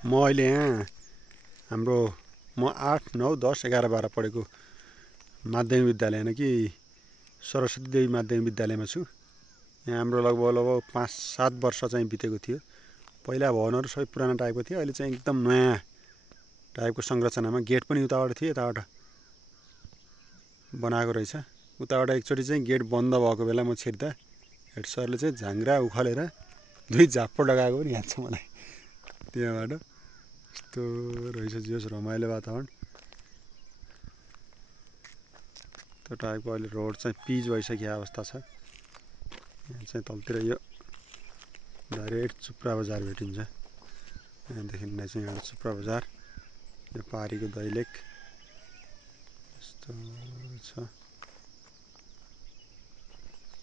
म अहिले यहाँ हाम्रो म 8, 9, 10, 11, 12 पढेको माध्यमिक विद्यालय होइन कि सरस्वती देवी माध्यमिक विद्यालयमा छु। यहाँ हाम्रो लगभग 5-7 वर्ष चाहिँ बितेको थियो। पहिला भवनहरू सबै पुरानो टाइपको थियो, अहिले चाहिँ एकदम नयाँ टाइपको संरचनामा गेट पनि उताबाट थियो, यताबाट बनाएको रहेछ। उताबाट एकचोटि चाहिँ गेट बन्द भएको बेला म छिर्दा हेड सरले चाहिँ झाङ्ग्रा उखालेर 2 झाप्पड लगाएको पनि याद छ मलाई। त्यहाँबाट यस्तो रहेछ जोस रमाइलो वातावरण। त्यो टाइपको अहिले रोड चाहिँ पिच भइसकेको अवस्था छ। यहाँ चाहिँ तलतिर यो डाइरेक्ट चुप्रा बजार भेटिन्छ। यहाँदेखि चाहिँ एउटा चुप्रा बजार, यो पारीको दैलेख यस्तो छ।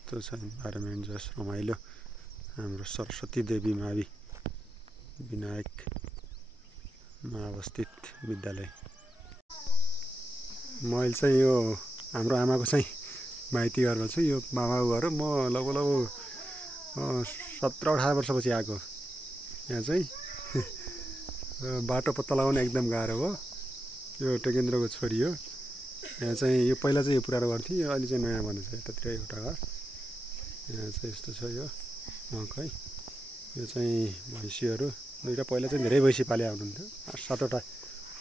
त्यो छ इन्भाइरोमेन्ट जस रमाइलो हाम्रो सरस्वती देवी मावि विनायकमा अवस्थित विद्यालय। मैले चाहिँ यो हाम्रो आमाको चाहिँ माइती घरमा छु। यो मामाको घर हो। म लगभग 17-18 वर्षपछि आएको यहाँ चाहिँ। बाटो पत्ता लगाउन एकदम गाह्रो हो। यो टेकेन्द्रको छोरी हो। यहाँ चाहिँ यो पहिला चाहिँ यो पुरानो घर थियो, अहिले चाहिँ नयाँ बनेको छ। यतातिर एउटा घर यहाँ चाहिँ यस्तो छ। यो मकै, यो चाहिँ भैँसीहरू 2टा। पहिला चाहिँ धेरै भैँसी पाले आउनुहुन्थ्यो, 7वटा।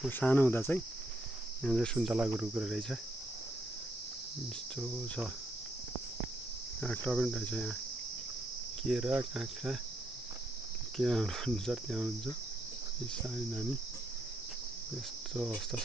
म सानो हुँदा चाहिँ यहाँ चाहिँ सुन्तलाको रुख रहेछ। यस्तो छ। काँक्रा पनि रहेछ यहाँ, केरा काँक्रा के हुन्छ त्यहाँ हुन्छ। सानो नानी यस्तो अवस्था छ।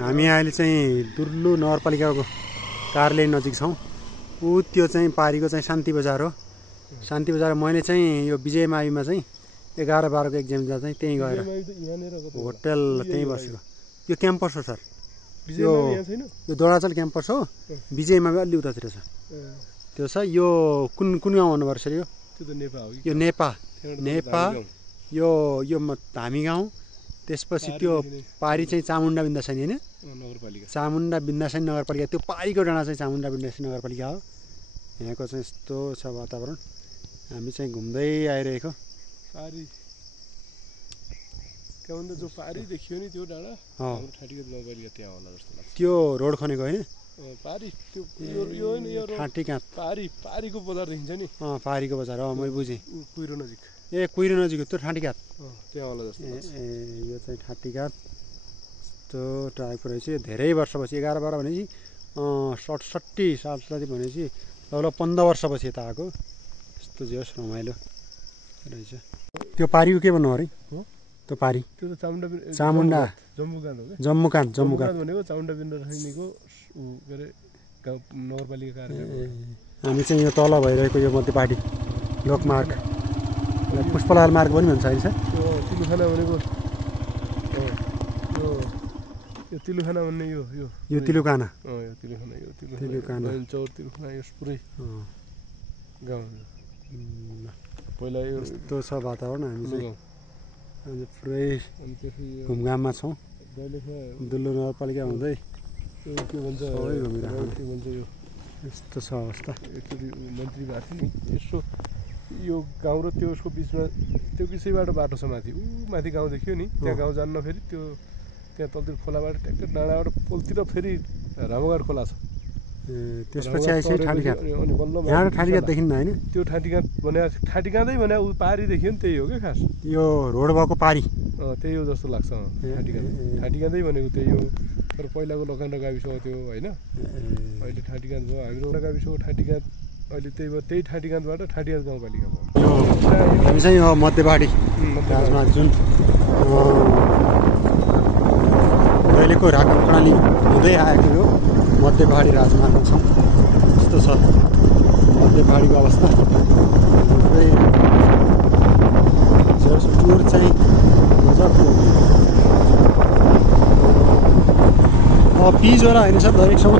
हामी अहिले चाहिँ दुर्लु नगरपालिकाको कार्यालय नजिक छौँ। त्यो चाहिँ पारीको चाहिँ शान्ति बजार हो। शान्ति बजार मैले चाहिँ यो विजय माविमा चाहिँ 11-12 को एक्जाम दिँदा चाहिँ त्यहीँ गएर होटल त्यहीँ बसेको। यो क्याम्पस हो सर, यो दोडाचल क्याम्पस हो। विजय मावि अलि उतातिर छ त्यो छ। यो कुन गाउँ भन्नुपर्छ सर? यो नेपा यो धामी गाउँ। त्यसपछि त्यो पारी चाहिँ चामुण्डा बिन्दासैनी होइन, चामुण्डा बिन्दासैनी नगरपालिका। त्यो पारीको डाँडा चाहिँ चामुण्डा बिन्दासैनी नगरपालिका हो। यहाँको चाहिँ यस्तो छ वातावरण। हामी चाहिँ घुम्दै आइरहेको। पारी त्यहाँभन्दा जो पारी देखियो नि त्यो डाँडा ठाटीका नगरपालिका त्यहाँ होला जस्तो लाग्छ। त्यो रोड खनेको होइन पारी? त्यो यो होइन, यो ठाटीका पारीको बजार देखिन्छ नि। पारीको बजार हो, मैले बुझेँ। कुहिरो नजिक। कुहिरो नजिक त्यो ठाटीघाट त्यहाँ होला जस्तो लाग्छ। यो चाहिँ ठाटीघाट यस्तो टाइपको रहेछ। धेरै वर्षपछि 11-12 भनेपछि 67 साल जति भनेपछि लगभग 15 वर्षपछि यता आएको। यस्तो जोस रमाइलो रहेछ। त्यो पारीको के भन्नु अरे? त्यो पारी त्यो त चामुण्डा जम्मुकान हो। जम्मुकान भनेको चामुण्डा बिन्दासैनीको के अरे गाउँ नगरपालिका कार्यालय। हामी चाहिँ यो तल भइरहेको यो मध्यपाटी लोकमार्ग, पुष्पलाल मार्ग पनि भन्छ अहिले सर। तिलुखाना भनेको यो तिलुखाना भन्ने यो तिलुकाना। यो तिलुखाना चौर तिलुखाना यो पुरै गाउँ पहिला यो यस्तो छ वातावरण। हामी चाहिँ पुरै घुमघाममा छौँ। दुल्लु नगरपालिका हुँदै के भन्छ यो यस्तो छ अवस्था। एकचोटि मन्त्री भएको थियो नि, यसो यो गाउँ र त्यो उसको बिचमा त्यो बिचैबाट बाटो छ माथि। माथि गाउँ देखियो नि, त्यहाँ गाउँ जान्न। फेरि त्यो त्यहाँ तलतिर खोलाबाट ट्याक्क डाँडाबाट पोलतिर फेरि रामघाट खोला छ। त्यसपछि आइसक्यो ठाटीघाट। यहाँ ठाटीघाट देखिन्न होइन? त्यो ठाटीघाट भने ठाटीघाटै भने ऊ पारी देखियो नि, त्यही हो क्या खास। यो रोड भएको पारी त्यही हो जस्तो लाग्छ। ठाटीघाटै भनेको त्यही हो। तर पहिलाको लखनडा गाविस हो त्यो होइन, अहिले ठाटीघाट भयो। हाम्रो गाविस हो ठाटीघाट, अहिले त्यही भयो। त्यही ठाटीघाटबाट ठाटीघाट गाउँपालिका भयो। हामी चाहिँ यो मध्यपाटी राजमार्ग जुन अहिलेको राखा प्रणाली हुँदै आएको यो मध्यपाटी राजमार्गमा छौँ। यस्तो छ मध्यपाटीको अवस्था। टुर चाहिँ मजाको पिच होला होइन सर? दैनिकसम्म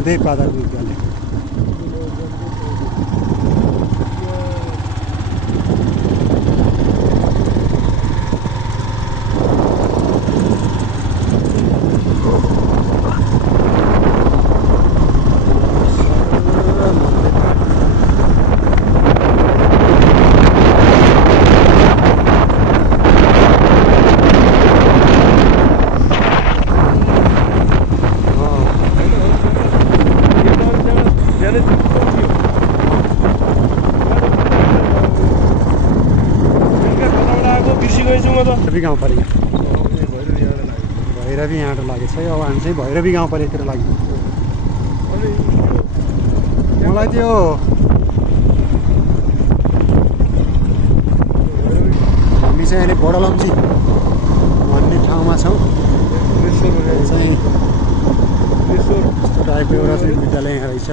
बाँधे प्राथमिक विद्यालय। भैरवी गाउँपालिका भैरवी यहाँबाट लागेको छ। अब हामी चाहिँ भैरवी गाउँपालिकातिर लाग्यो। मलाई त्यो हामी चाहिँ अहिले बडलम्ची भन्ने ठाउँमा छौँ। चाहिँ यस्तो टाइपको एउटा चाहिँ विद्यालय यहाँ रहेछ,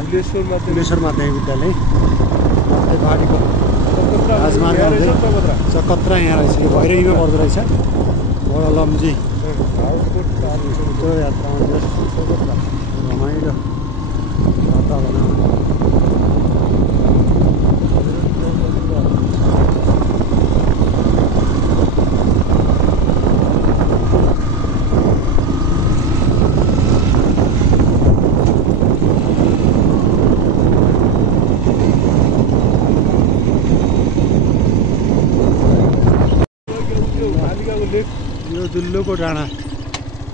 गुलेश्वर माध्यमिक विद्यालय। बाटोको राजमार्ग चकत्रा यहाँ रहेछ। यो भैरवीमा पर्दो रहेछ। बडलम्ची यात्रा रमाइलो वातावरण। यो दुल्लोको डाँडा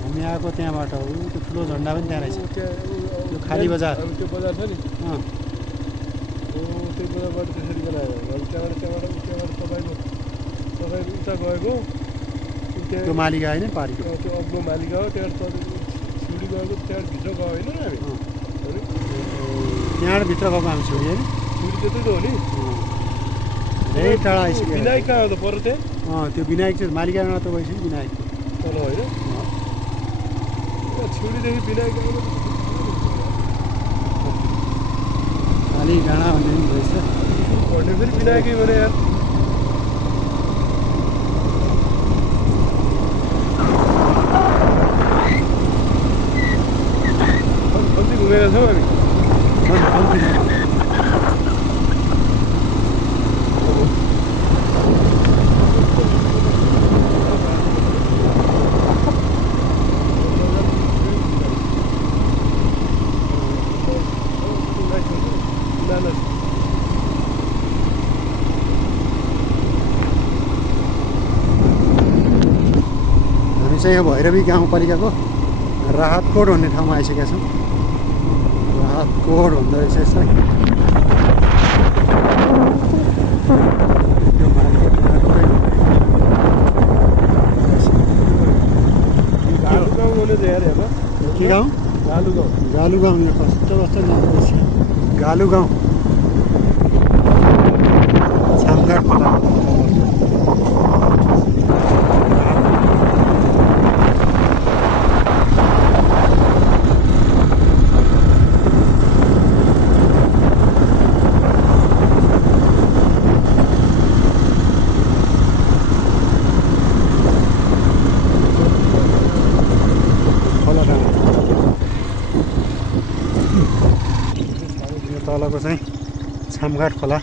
हामी आएको त्यहाँबाट हो। त्यो ठुलो झन्डा पनि त्यहाँ रहेछ। त्यो खाली बजार त्यो बजार छ नि, त्यो बजारबाट त्यसरी बनायो। त्यहाँबाट तपाईँको उता गएको त्यो मालिका होइन पारीको, त्यो अग्लो मालिका हो। त्यहाँबाट सिउडी गएको, त्यहाँबाट भित्र गयो होइन हामी। त्यहाँबाट भित्र गएको हामी सिउडी होइन, सिउडी त्यतै त हो नि। धेरै टाढा आइसक्यो। विनायक कहाँ हो त पर त्यहाँ? त्यो विनायक चाहिँ मालिकामा त गइसक्यो विनायक तल होइन। सिउडीदेखि विनायक खाली डाँडा भन्ने पनि रहेछ। भन्ने फेरि विनायकै भने यार। कति घुमेका छौँ हामी। चाहिँ यो भैरवी गाउँपालिकाको राहतकोट भन्ने ठाउँमा आइसकेका छौँ। राहतकोट भन्दो रहेछ यसलाई। के गाउँ? गालु गाउँ। यो कस्तो कस्तो नाम रहेछ। गालु गाउँ। छामघाट खोला। तलको चाहिँ छामघाट खोला।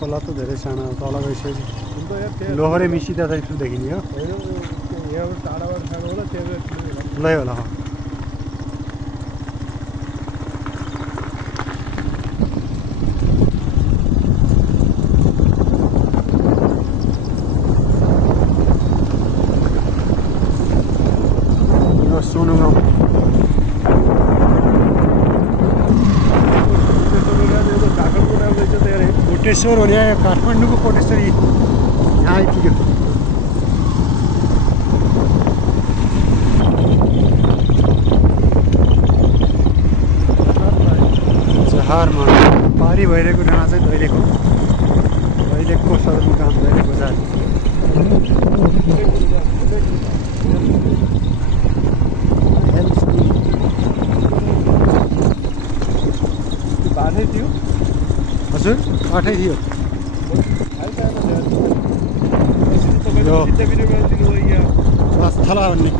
खोला त धेरै सानो हो। तल गइसकेपछि लोहरे मिसिँदा चाहिँ ठुलो देखिने हो। ठुलै होला। सोनु गाउँ। कोटेश्वर हो यहाँ, काठमाडौँको कोटेश्वर यहाँ आइपुग्यो। जहारमा पारी भइरहेको डाँडा चाहिँ दैलेखको सदरमुकाम दैलेख बजार। बाटै थियो हजुर, काठै थियो। स्थला भन्ने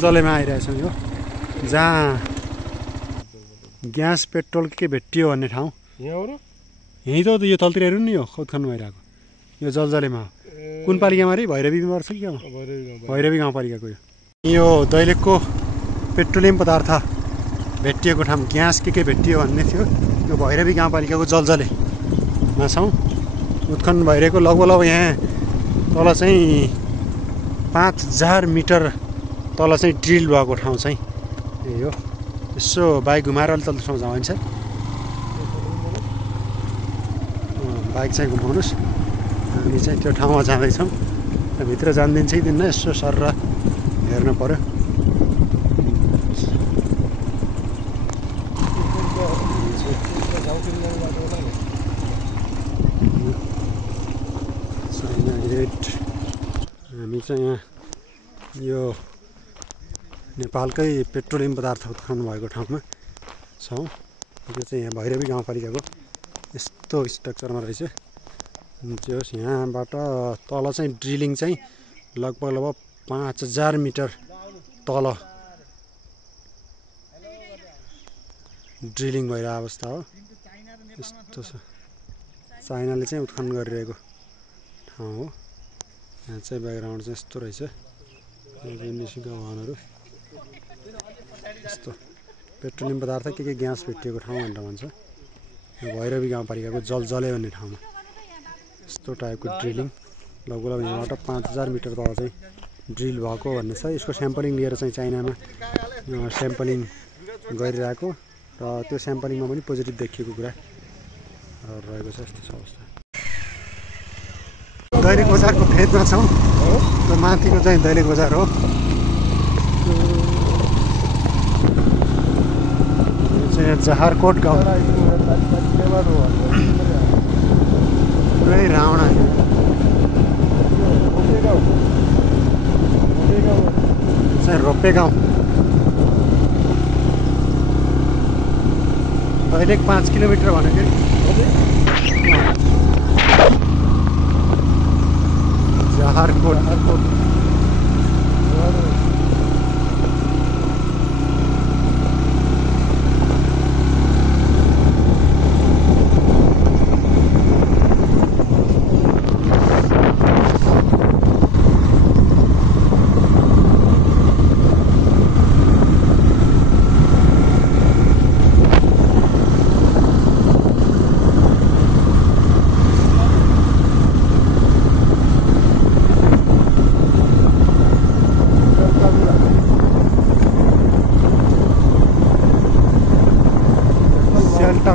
जलेमा आइरहेछौँ यो जहाँ ग्यास पेट्रोल के भेटियो भन्ने ठाउँ यहीँ त यो तलतिर हेर्नु नि यो खोदखन भइरहेको यो जलजलेमा हो कुन पालिकामा अरे भैरवीमा पर्छ कि भैरवी गाउँपालिकाको यो दैलेखको पेट्रोलियम पदार्थ भेटिएको ठाउँ ग्यास के भेटियो भन्ने थियो यो भैरवी गाउँपालिकाको जलजलेमा छौँ उत्खनन भइरहेको लगभग यहाँ तल चाहिँ 5000 मिटर तल चाहिँ ड्रिल भएको ठाउँ चाहिँ यही हो यसो बाइक घुमाएर अलि तल्लो ठाउँ जान्छ बाइक चाहिँ घुमाउनुहोस् हामी चाहिँ त्यो ठाउँमा जाँदैछौँ भित्र जानिदिन्छ कि दिन्न यसो सर हेर्नु पऱ्यो हामी चाहिँ यहाँ यो नेपालकै पेट्रोलियम पदार्थ उत्खनन भएको ठाउँमा छौँ यो चाहिँ यहाँ भैरवी गाउँपालिकाको यस्तो स्ट्रक्चरमा रहेछ जोस् यहाँबाट तल चाहिँ ड्रिलिङ चाहिँ लगभग 5000 मिटर तल ड्रिलिङ भइरहेको अवस्था हो यस्तो छ चाइनाले चाहिँ उत्खनन गरिरहेको ठाउँ हो यहाँ चाहिँ ब्याकग्राउन्ड चाहिँ यस्तो रहेछ निस्केका वाहनहरू यस्तो पेट्रोलियम पदार्थ के ग्यास भेटिएको ठाउँ भनेर भन्छ भैरवी गाउँपालिकाको जलजले भन्ने ठाउँमा यस्तो टाइपको ड्रिलिङ लगभग यहाँबाट 5000 मिटर तल चाहिँ ड्रिल भएको भन्ने छ यसको स्याम्पलिङ लिएर चाहिँ चाइनामा स्याम्पलिङ गरिरहेको र त्यो स्याम्पलिङमा पनि पोजिटिभ देखिएको कुरा रहेको छ यस्तो छ अवस्था दैलेख बजारको फेदमा छौँ त्यो माथिको चाहिँ दैलेख बजार हो यो चाहिँ जहारकोट गाउँ पुरै रावणा चाहिँ रोपे गाउँ दैलेख 5 किलोमिटर भनेको जहारकोट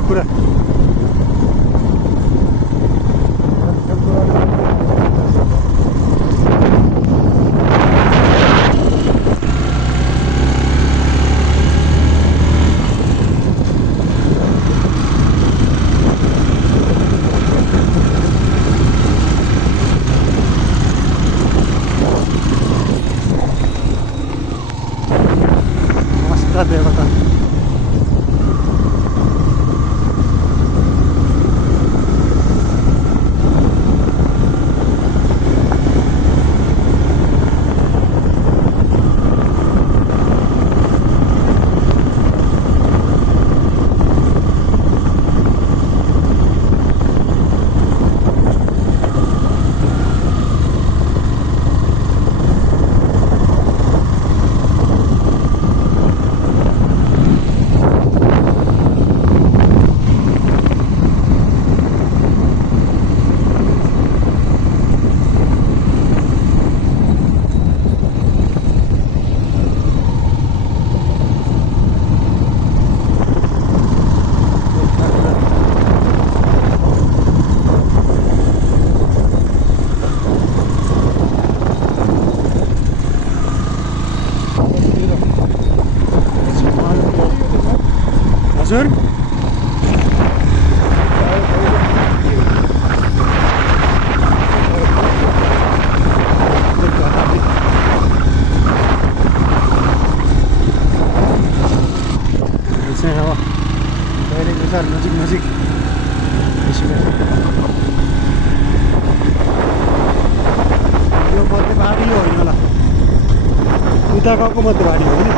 कुरा मस्त देवता हजुर चाहिँ अब दैलेख बजार नजिक यो बद्ने बाटो यो होइन होला उता गाउँको मध्यभागी हो नि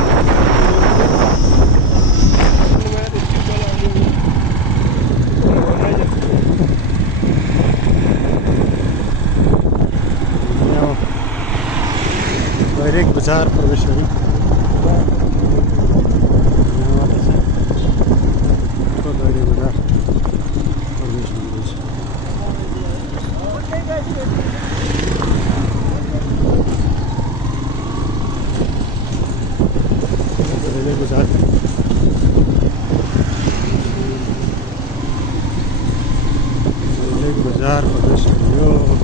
दैलेख बजार प्रवेश गऱ्यौँ दैलेख बजार प्रवेश गर्दैछ दैलेख बजार दैलेख बजार प्रवेश गऱ्यो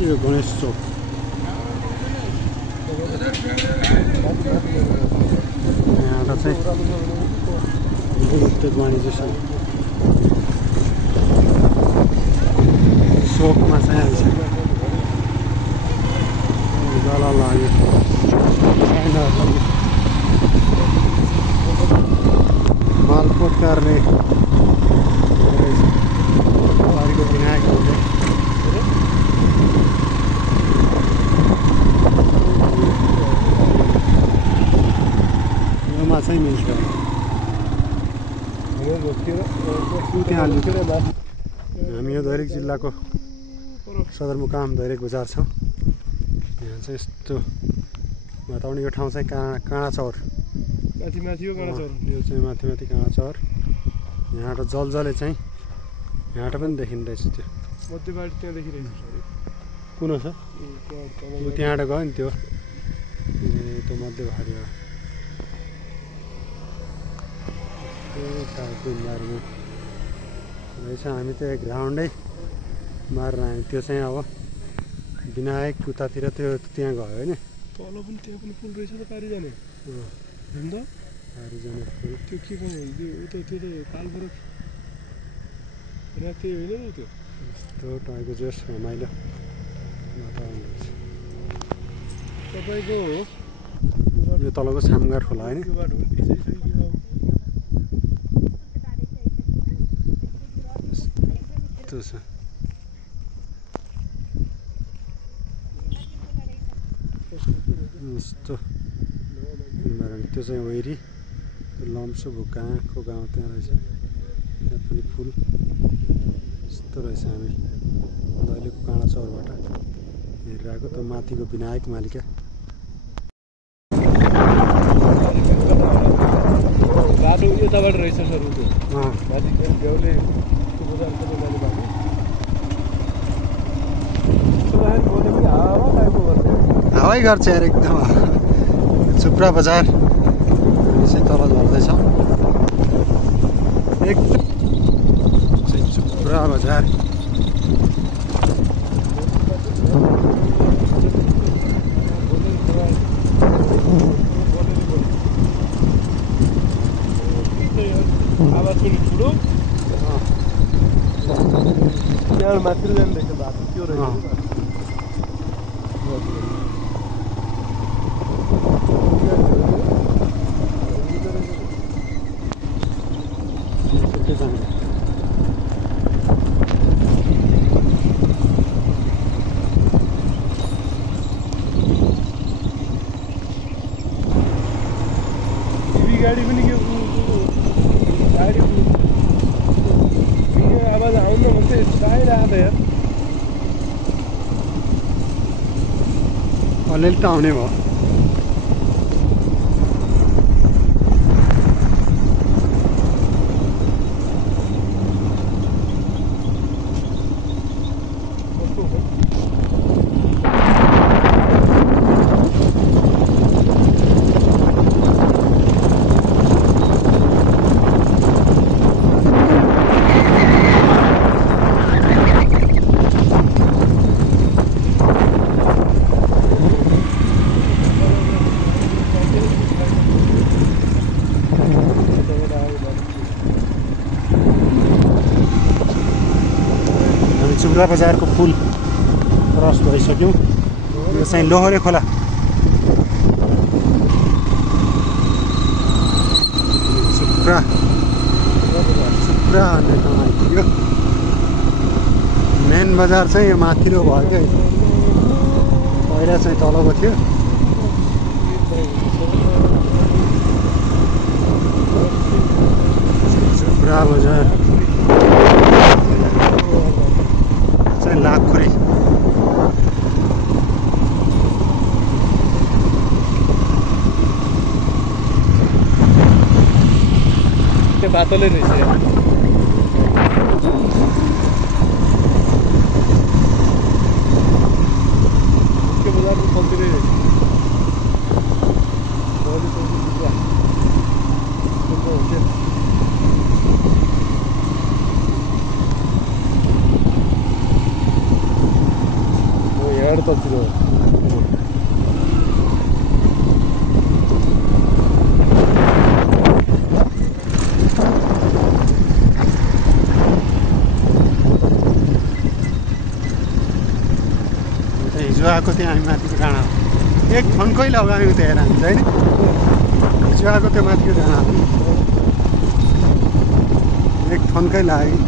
यो गणेश चौक यहाँ चाहिँ उद्योग वाणिज्य सङ्घ चोकमा चाहिँ आइसक्यो जला लाग्यो मालपोत कार्य अगाडिको विनायक हुन्छ चाहिँ मिल्छ हामी यो दैलेख जिल्लाको सदरमुकाम दैलेख बजार छौँ यहाँ चाहिँ यस्तो वातावरण यो ठाउँ चाहिँ काँडाचौर माथि हो काँडाचौर यो चाहिँ माथि काँडाचौर यहाँबाट जलजले चाहिँ यहाँबाट पनि देखिँदैछ त्यो मध्यभागी त्यहाँ देखिरहेछ कुन हो सर त्यहाँबाट गयो नि त्यो त्यो मध्यभागी हो इन्भाइरोमेन्ट रहेछ हामी त्यो ग्राउन्डै मारेर आयौँ त्यो चाहिँ अब विनायक उतातिर त्यो त्यहाँ गयो होइन तल पनि त्यहाँ पनि फुल रहेछ त पारि जाने पारि जाने फुल त्यो के गर्नु त्यो त तालबाट त्यही होइन नि त्यो यस्तो टाइपको जोस रमाइलो वातावरण रहेछ तपाईँको यो तलको सामगार खोला होइन त्यो बाटो पनि पिछै छ यस्तो छ यस्तो इन्भाइरोमेन्ट त्यो चाहिँ वैरी लम्सो कहाँको गाउँ त्यहाँ रहेछ त्यहाँ पनि फुल यस्तो रहेछ हामी दैलेखको काँडाचौरबाट हेरिरहेको त्यो माथिको विनायक मालिका बाटो यताबाट रहेछ सर माथि भ्याउले हावै गर्छ यार एकदम चुप्रा बजार चाहिँ तल झर्दैछ एकदम चुप्रा बजार आवाज पनि ठुलो त्यहाँ माथि जाँदैछ बाटो त्यो रहेछ गाडी पनि के गाडी आवाज आउन भन्दै आइरहेको त यार अलिअलि त आउने भयो चुप्रा बजारको पुल क्रस भइसक्यौँ यो चाहिँ लोहोरे खोला सुप्रा भन्ने ठाउँ आइपुग्यो। मेन बजार चाहिँ यो माथिल्लो भयो क्या, पहिला चाहिँ तलको थियो। सुप्रा बजार चाहिँ लाखुरी। त्यो बाटोले रहेछ यार। त्यो बजारको कम्तीरै रहेछ। यहाँबाट तलतिर हो। हिजो आएको थियो हामी माथिको डाँडा, एक फोनकै लगायौँ त्यो हेर हामी होइन। हिजो आएको त्यो माथिको डाँडा एक फोनकै लाग्यो।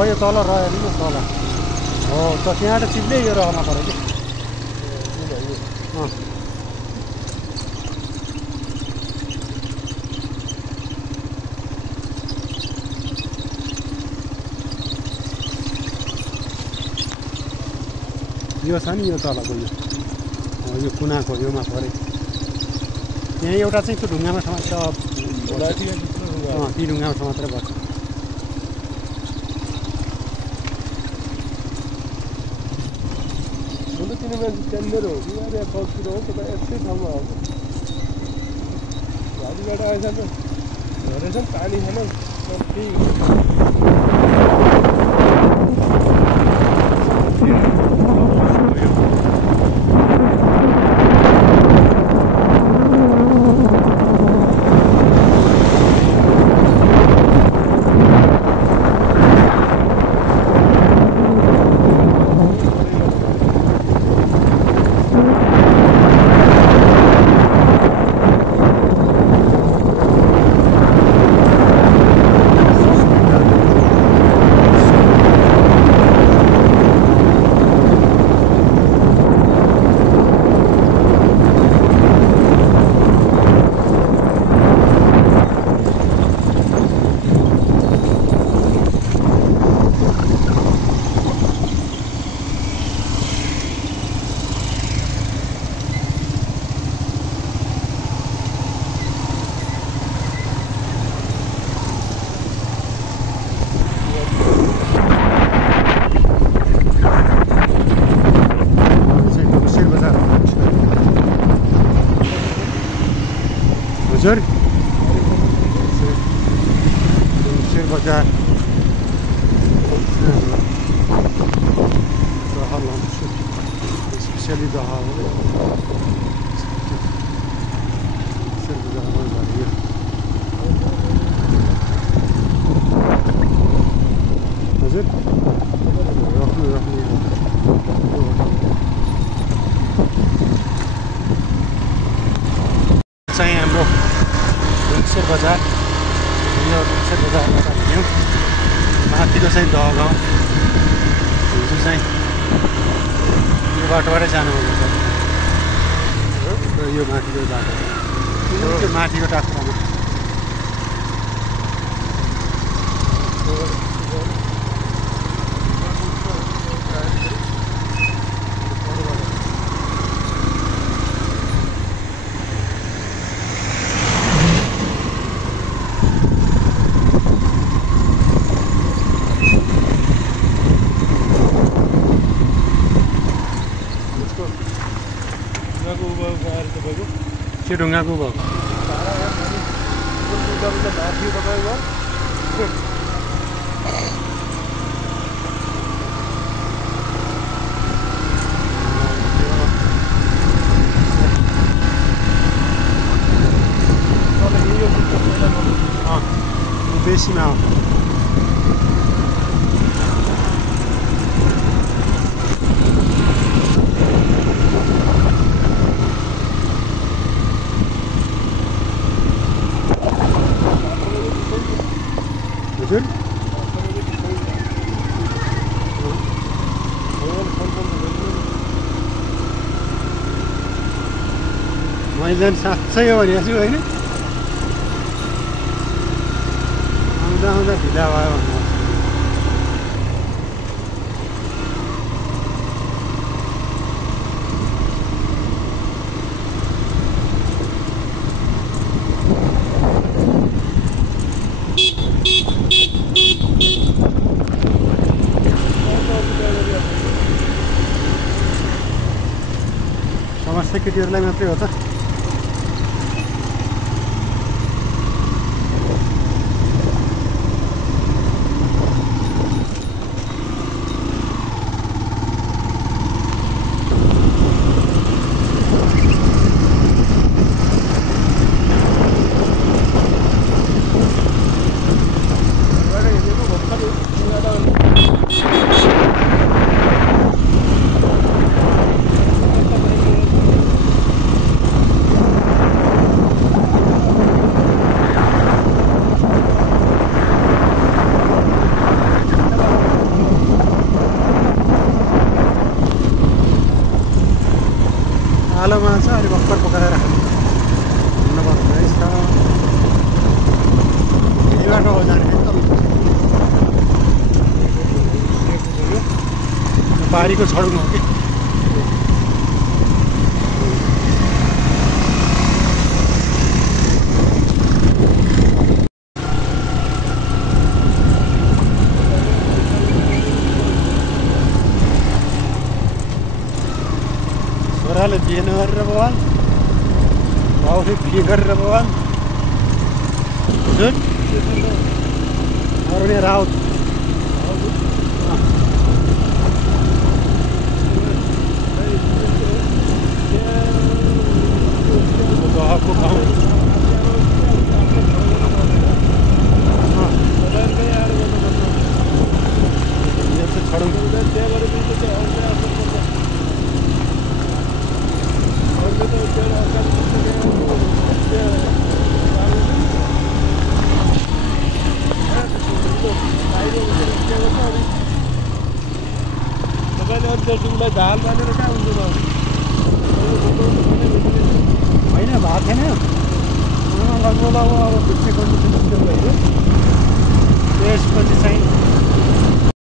यो तल रह्यो नि तल हो त, त्यहाँबाट चिप्लै यो रहमा पऱ्यो कि। यो छ नि यो तलको यो कुनाको योमा पऱ्यो। यहाँ एउटा चाहिँ त्यो ढुङ्गामा समातेर ती ढुङ्गामा समातेर बस्छ। त्यहाँनिर हो कि या तलतिर हो, तपाईँ यस्तै ठाउँमा हो। गाडीबाट आएछ त हेरेछ नि पानी छैन केही। हजुर शेर बजार स्पेसली दह हो हजुर चाहिँ हाम्रो ढुङ्सेर बजार यो ढुङ्सेर बजारमा हिँड्यौँ माथिको चाहिँ दह गाउँ हिजो चाहिँ यो बाटोबाटै जानुपर्छ यो माथिको बाटो त्यो माथिको टाक्रामा त्यो ढुङ्गाको भयो बेसीमा हो हजुर मैले झन् साँच्चै हो भनेको छु होइन आउँदा आउँदा ढिला भयो भन्नु समस्या केटीहरूलाई मात्रै हो त आलो माछा अलि भर्खर पकाएर हुनु पर्ने रहेछ यही बाटो हो जाने पारीको छडुङ हो कि छोराले बिहे नगरेर बवाल बाउले बिहे गरेर बवाल हजुर अरुण राउत दहको गाउँ यो चाहिँ छडुङ तपाईँले झाल बाँधेर कहाँ हुन्छ होइन भएको थिएन लगभग अब भित्री कन्डिसन भयो त्यसपछि चाहिँ